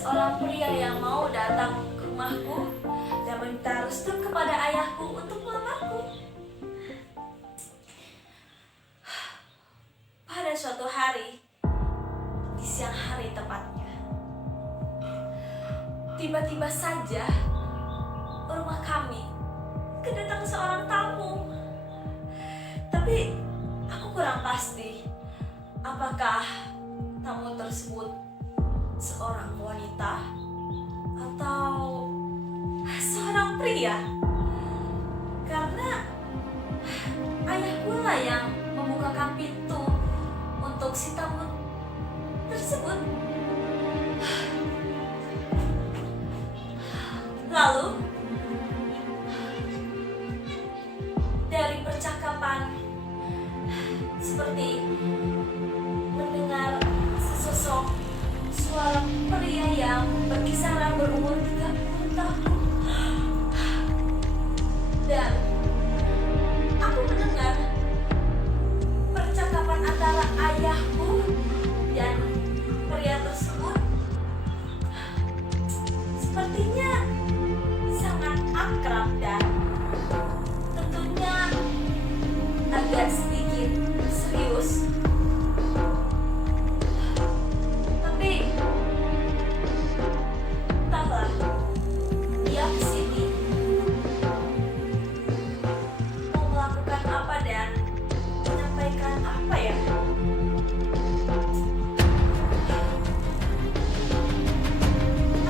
seorang pria yang mau datang ke rumahku dan meminta restu kepada ayahku untuk melamarku. Pada suatu hari, di siang hari tepatnya, tiba-tiba saja rumah kami kedatangan seorang tamu. Tapi aku kurang pasti apakah tamu tersebut seorang wanita atau seorang pria, karena ayahku lah yang membukakan pintu untuk si tamu tersebut. Lalu dari percakapan seperti mendengar sesosok suara pria yang berkisaran berumur 30 tahun. Dan aku mendengar percakapan antara ayahku dan pria tersebut. Sepertinya sangat akrab dan tentunya agak sedikit serius. Tapi entahlah dia kesini mau melakukan apa dan menyampaikan apa ya.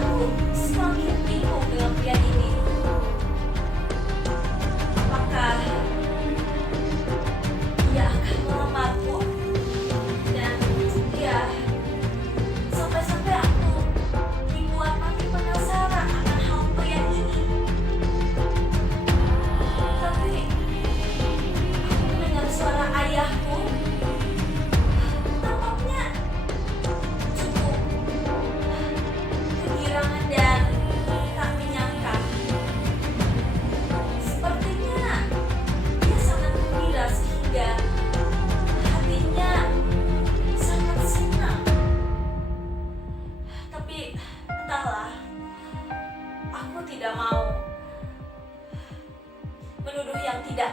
Aku semakin bingung dengan pria ini. Apakah dia akan melamarku? Dan ya, sampai-sampai aku dibuat makin penasaran akan hal pria ini. Tapi aku mendengar suara ayahku. Tampaknya cukup kegirangan dan tak menyangka. Sepertinya dia sangat gembira sehingga hatinya sangat senang. Tapi entahlah, aku tidak mau menuduh yang tidak.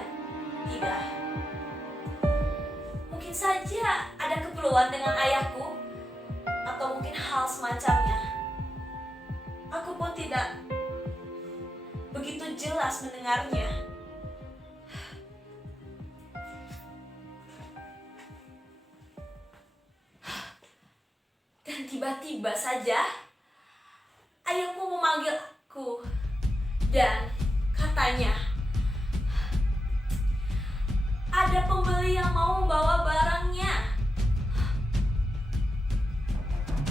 Mungkin saja ada keperluan dengan ayahku atau mungkin hal semacamnya. Aku pun tidak begitu jelas mendengarnya. Dan tiba-tiba saja ayahku memanggilku dan katanya, ada pembeli yang mau membawa barangnya.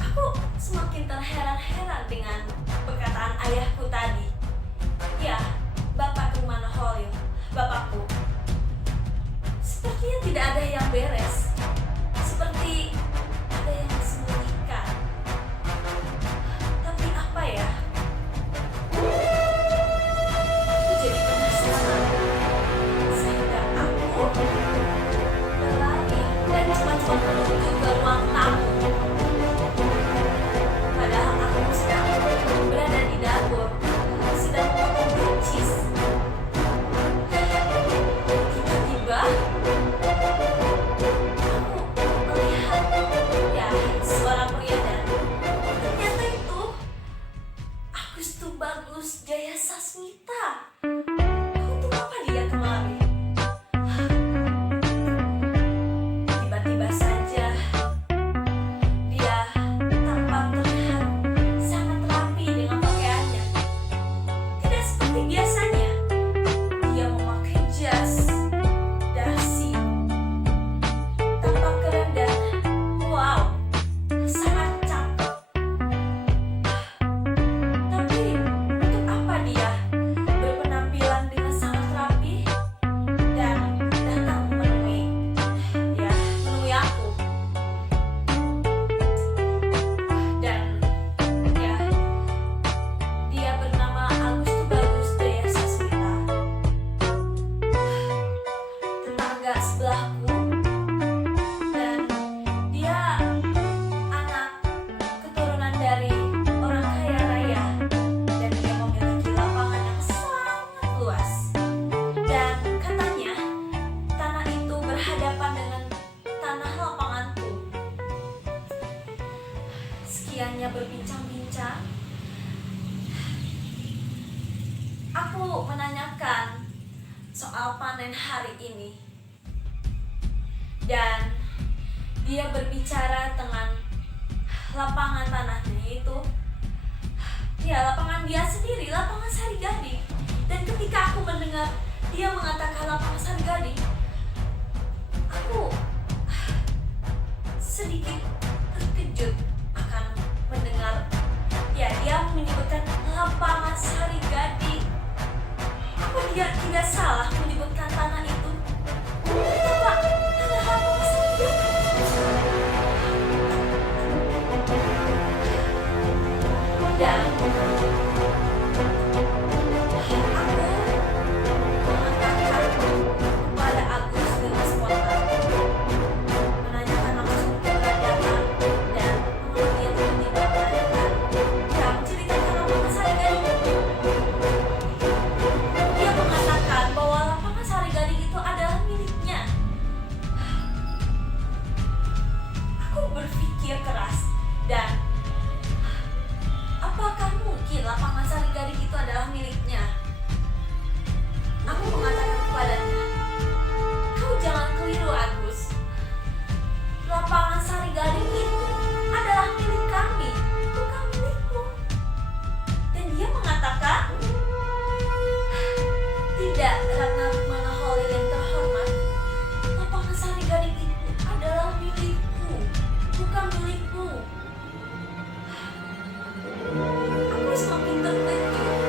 Aku semakin terheran-heran dengan perkataan ayahku tadi. Ya, Bapak Rumana Holil, bapakku. Sepertinya tidak ada yang beres. Seperti ada yang disembunyikan. Tapi apa ya? Aku jadi penasaran. Sehingga aku berlari dan cepat-cepat menuju ke ruang tamu. Padahal aku sedang berada di dapur, sedang memotong cheese. Tiba-tiba aku melihat ya suara pria dan ternyata itu Agus Tubagus Jaya Sasmita. Untuk apa dia kemari? Tiba-tiba saja dia tampak terlihat sangat rapi dengan pakaiannya. Tidak seperti biasanya. Dia memakai jas, dasi, tampak keren dan wow, sangat cakep. Tapi untuk apa dia aku menanyakan soal panen hari ini. Dan dia berbicara tentang lapangan tanahnya, yaitu ya lapangan dia sendiri, lapangan Sari Gading. Dan ketika aku mendengar dia mengatakan lapangan Sari Gading, aku sedikit terkejut akan mendengar ya dia menyebutkan lapangan Sari Gading. Apa dia tidak salah menyebutkan tanah itu? Apa tanah lapangan Sari Gading? Dan aku mengatakan kepada Agus di sekolah, menanyakan langsung keberadaan, dan kemudian tiba-tiba mengatakan, ya menceritakan lapangan Sari Gading. Dia mengatakan bahwa lapangan Sari Gading itu adalah miliknya. Aku berpikir keras, dan apakah mungkin lapangan Sari Gading itu adalah miliknya? Aku mengatakan kepadanya, kau jangan keliru Agus. Lapangan Sari Gading itu adalah milik kami, bukan milikmu. Dan dia mengatakan, tidak Ratna Rukmana Holi yang terhormat, lapangan Sari Gading itu adalah milikku, bukan milikmu. Aku semakin terkejut,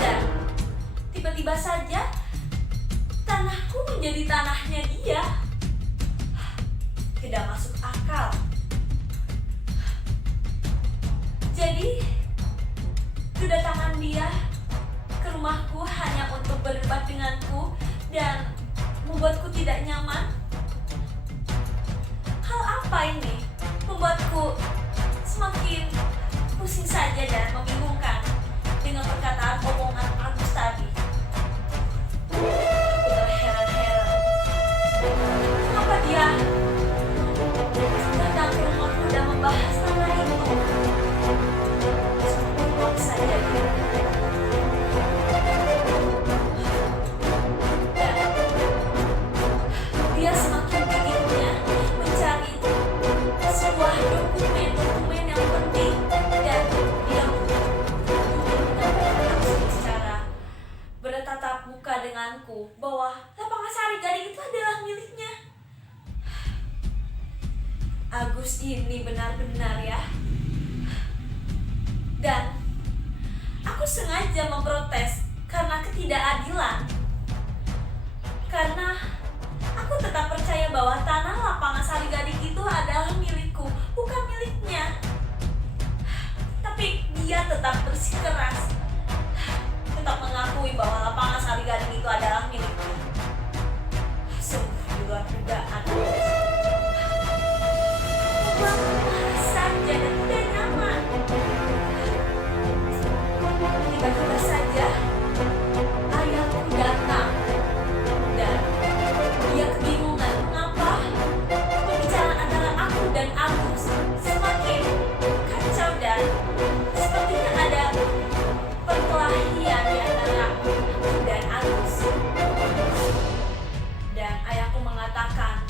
dan tiba-tiba saja tanahku menjadi tanahnya dia. Tidak masuk akal. Jadi kedatangan dia ke rumahku hanya untuk berdebat denganku dan membuatku tidak nyaman. Hal apa ini membuatku semakin pusing saja dan membingungkan dengan perkataan omongan Agus tadi. Aku terheran-heran. Kenapa dia datang ke rumahku dan membahas tanah itu? Buang saja. Dan dia semakin giginya mencari sebuah dokumen yang penting, dan dia secara bertatap muka denganku bahwa lapangan Sari Gading itu adalah miliknya. Agus ini benar-benar ya. Dan aku sengaja memprotes karena ketidakadilan. Karena aku tetap percaya bahwa tanah lapangan Sari Gading itu adalah milikku, bukan miliknya. Tapi dia tetap bersikeras, tetap mengakui bahwa lapangan Sari Gading itu adalah milikku. Sungguh di luar dugaan. Saja dan udah nyaman. Tiba-tiba saja ayahku datang, dan dia kebingungan mengapa pembicaraan antara aku dan Agus semakin kacau, dan sepertinya ada perkelahian di antara aku dan Agus. Dan ayahku mengatakan,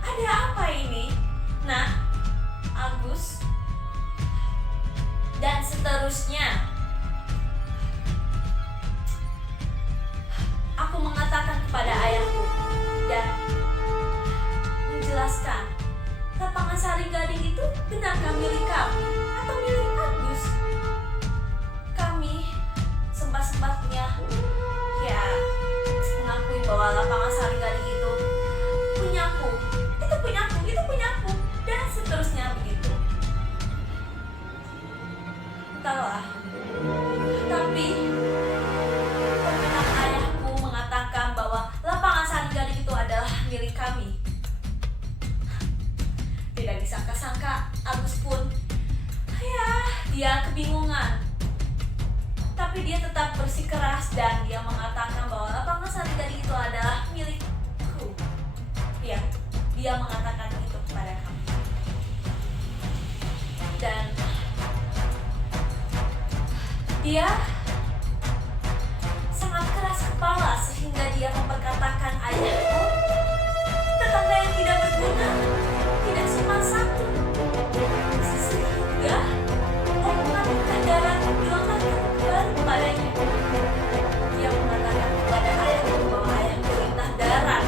ada apa ini? Nah, Agus, dan seterusnya. Aku mengatakan kepada ayahku dan menjelaskan, lapangan Sari Gading itu benarkah milik kami atau milik Agus? Kami sempat-sempatnya ya mengakui bahwa lapangan Sari Gading itu punyaku, itu punyaku, itu punyaku, dan seterusnya begitu. Entahlah. Tapi ketika ayahku mengatakan bahwa lapangan Sari Gading itu adalah milik kami, tidak disangka-sangka Agus pun ya dia kebingungan. Tapi dia tetap bersikeras dan dia mengatakan bahwa lapangan Sari Gading itu adalah milikku. Ya, dia mengatakan itu kepada kami. Dan dia kepala sehingga dia memperkatakan ayahku tetangga yang tidak berguna, tidak sopan santun. Sehingga omongan darat dilontarkan kembali kepadanya. Dia mengatakan kepada ayahku bahwa ayahku lintah darat.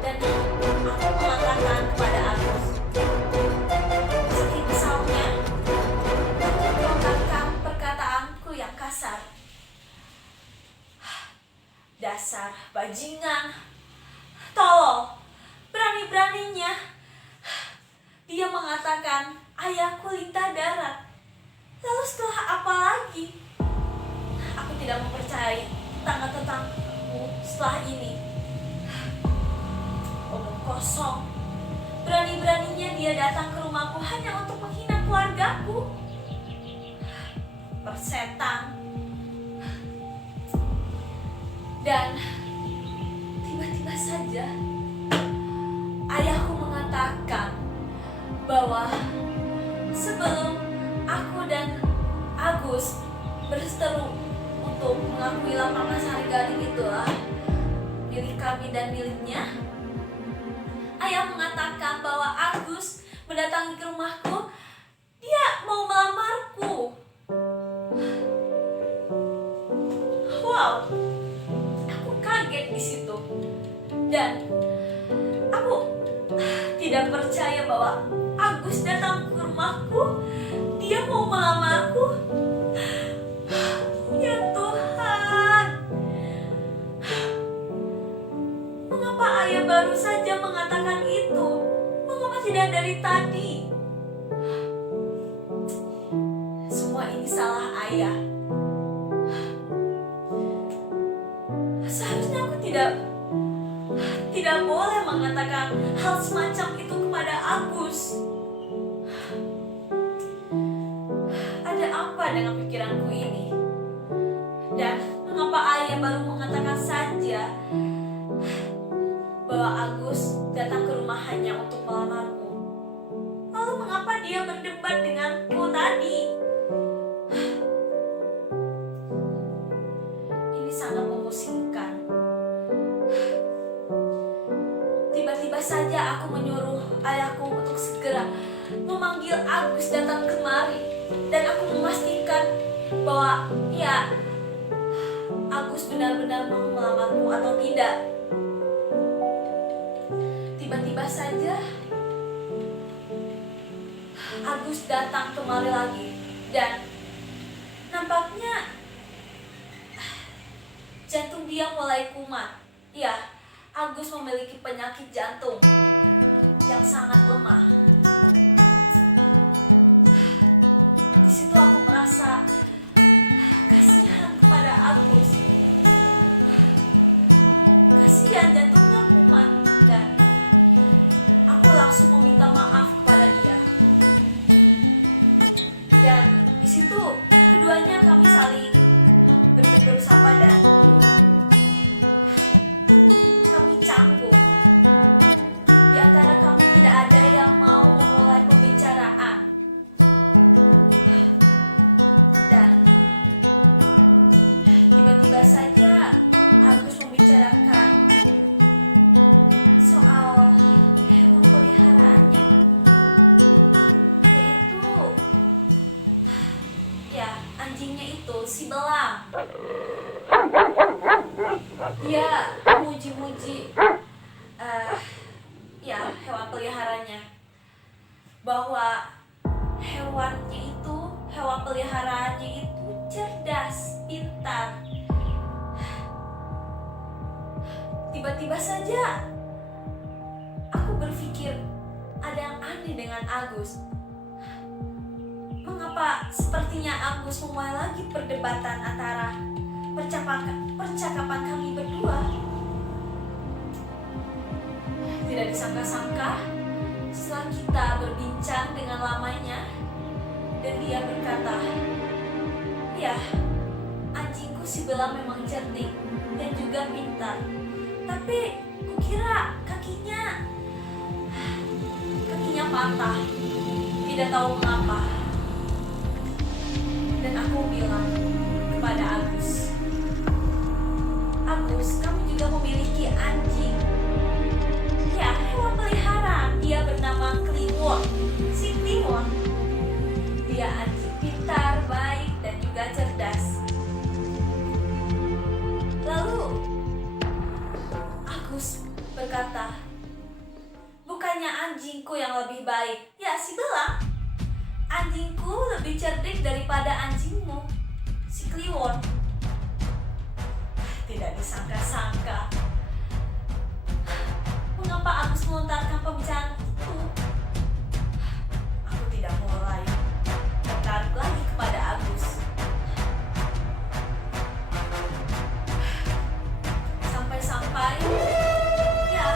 Dan aku mengatakan kepada Agus, saking kesalnya, aku melontarkan perkataanku yang kasar. Dasar bajingan, tolol, berani-beraninya dia mengatakan ayahku lintah darat. Lalu setelah apa lagi? Aku tidak mempercayai tetangga-tetanggaku setelah ini. Omong kosong. Berani-beraninya dia datang ke rumahku hanya untuk menghina keluargaku. Persetan. Dan tiba-tiba saja ayahku mengatakan bahwa sebelum aku dan Agus berseteru untuk mengakui lapangan Sarigading itulah milik kami dan miliknya, ayah mengatakan bahwa Agus mendatangi ke rumahku, dia mau melamarku. Wow, aku kaget di situ dan aku tidak percaya bahwa Agus datang ke rumahku, dia mau melamarku. Ya Tuhan, mengapa ayah baru saja mengatakan itu? Mengapa tidak dari tadi? Semua ini salah ayah. Seharusnya aku tidak boleh mengatakan hal semacam itu kepada Agus. Ada apa dengan pikiranku ini? Dan mengapa ayah baru mengatakan saja bahwa Agus datang ke rumah hanya untuk melamarku? Lalu mengapa dia berdebat denganku tadi? Ini sangat memusingkan. Tiba-tiba saja aku menyuruh ayahku untuk segera memanggil Agus datang kemari. Dan aku memastikan bahwa ya Agus benar-benar mau melamarku atau tidak. Tiba-tiba saja Agus datang kemari lagi dan nampaknya jantung dia mulai kumat. Ya, Agus memiliki penyakit jantung yang sangat lemah. Di situ aku merasa kasihan kepada Agus. Kasihan jantungnya kumat dan aku langsung meminta maaf kepada dia. Dan di situ keduanya kami saling bersama dan kami canggung. Di antara kami tidak ada yang mau memulai pembicaraan. Dan tiba-tiba saja Agus membicarakan soal hewan peliharaannya, yaitu ya anjingnya itu si belang. Dia memuji-muji ya hewan peliharanya, bahwa hewan peliharaannya itu cerdas, pintar. Tiba-tiba saja aku berpikir ada yang aneh dengan Agus. Mengapa sepertinya Agus memulai lagi perdebatan antara percakapan kami berdua. Tidak disangka-sangka setelah kita berbincang dengan lamanya dan dia berkata, ya anjingku si belang memang cerdik dan juga pintar, tapi kukira kakinya patah, tidak tahu mengapa. Dan aku bilang kepada Agus, Agus, kamu juga memiliki anjing. Ya, hewan peliharaan. Dia bernama Kliwon. Si Kliwon. Dia anjing pintar, baik, dan juga cerdas. Lalu, Agus berkata, bukannya anjingku yang lebih baik. Ya, si Belang. Anjingku lebih cerdik daripada anjingmu, si Kliwon. Tidak disangka-sangka. Mengapa Agus melontarkan pembicaraan itu? Aku tidak mulai tertarik lagi kepada Agus. Sampai-sampai, ya,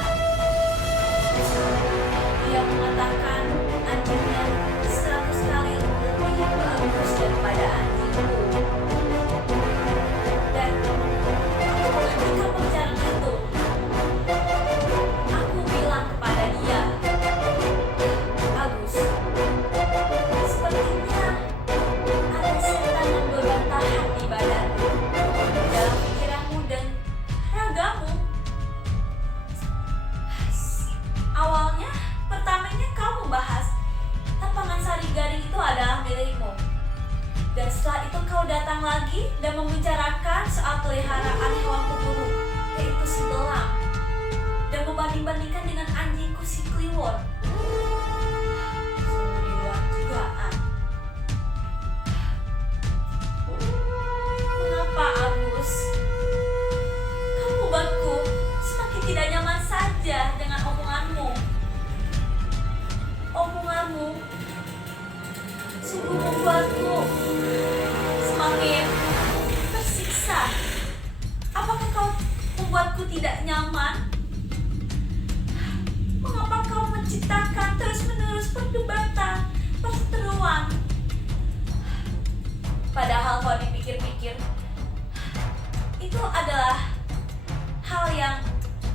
dia mengatakan anjingnya 100 kali lebih bagus daripada anjingku. Dan ketika pembicaraan itu, aku bilang kepada dia, Agus, sepertinya ada setan yang bertahan di badanmu, dalam pikiranmu dan ragamu. Awalnya, pertamanya kau membahas tapangan Sari Gading itu adalah milikmu. Dan setelah itu kau datang lagi dan membicarakan soal peliharaan hewan berburu, yaitu si Belang, dan membanding-bandingkan dengan anjingku si Kliwon. Gila-gilaan. Mengapa, Agus? Kamu membuatku semakin tidak nyaman saja dengan omonganmu. Omonganmu sungguh membuatku semakin tersiksa. Apakah kau membuatku tidak nyaman? Mengapa kau menciptakan terus-menerus perdebatan, perseteruan? Padahal kalau dipikir-pikir, itu adalah hal yang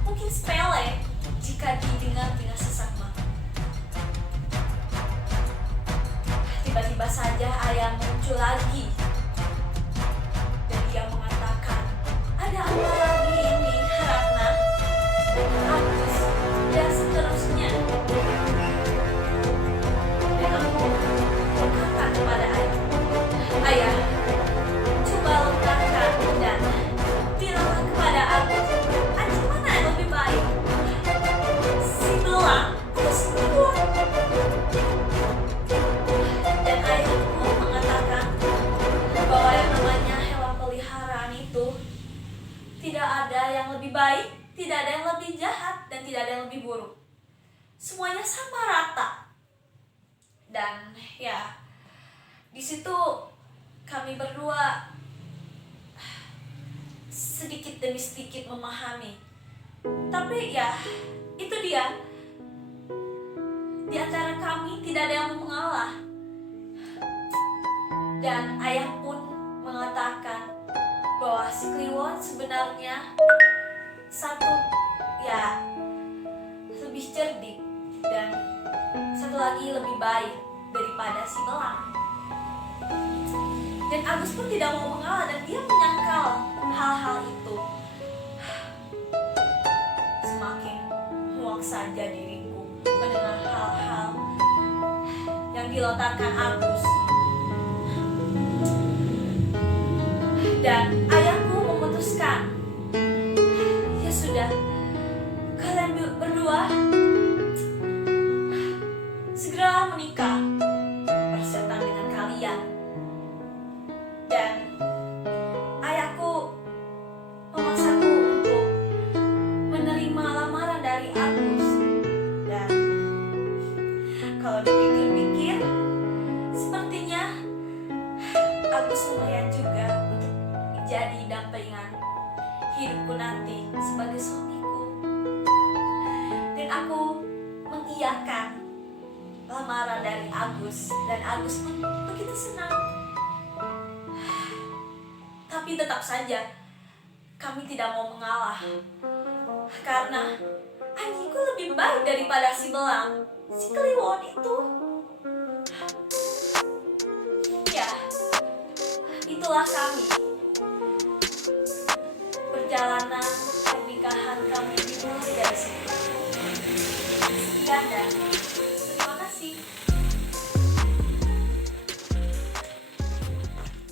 mungkin sepele jika didengar dengan sesak mata. Tiba-tiba saja ayah muncul lagi. Dan dia mengatakan, ada apa lagi ini, Ratna? Agus, dan seterusnya. Dan aku berkata kepada ayah, ayah, coba letakkan dan bilanglah kepada Agus, anjing mana yang lebih baik? Si Belang atau si Kliwon? Dan ayahku mengatakan bahwa yang namanya hewan peliharaan itu tidak ada yang lebih baik, tidak ada yang lebih jahat, dan tidak ada yang lebih buruk. Semuanya sama rata. Dan ya, di situ kami berdua sedikit demi sedikit memahami. Tapi ya, itu dia. Di antara kami tidak ada yang mau mengalah. Dan ayah pun mengatakan bahwa si Kliwon sebenarnya satu, ya, lebih cerdik, dan satu lagi lebih baik daripada si Belang. Dan Agus pun tidak mau mengalah dan dia menyangkal hal-hal itu. Semakin muak saja diriku mendengar hal-hal yang dilontarkan Agus. Dan ayahku memutuskan, ya sudah, kalian berdua segera menikah, persetan dengan kalian. Dan ayahku memaksaku untuk menerima lamaran dari Agus. Dan kalau dipikir-pikir, sepertinya Agus lumayan juga untuk menjadi dampingan hidupku nanti sebagai suamiku. Dan aku mengiyakan lamaran dari Agus, dan Agus pun begitu senang. Tapi tetap saja kami tidak mau mengalah, karena anjingku lebih baik daripada si Belang, si Kliwon itu. Ya, itulah kami.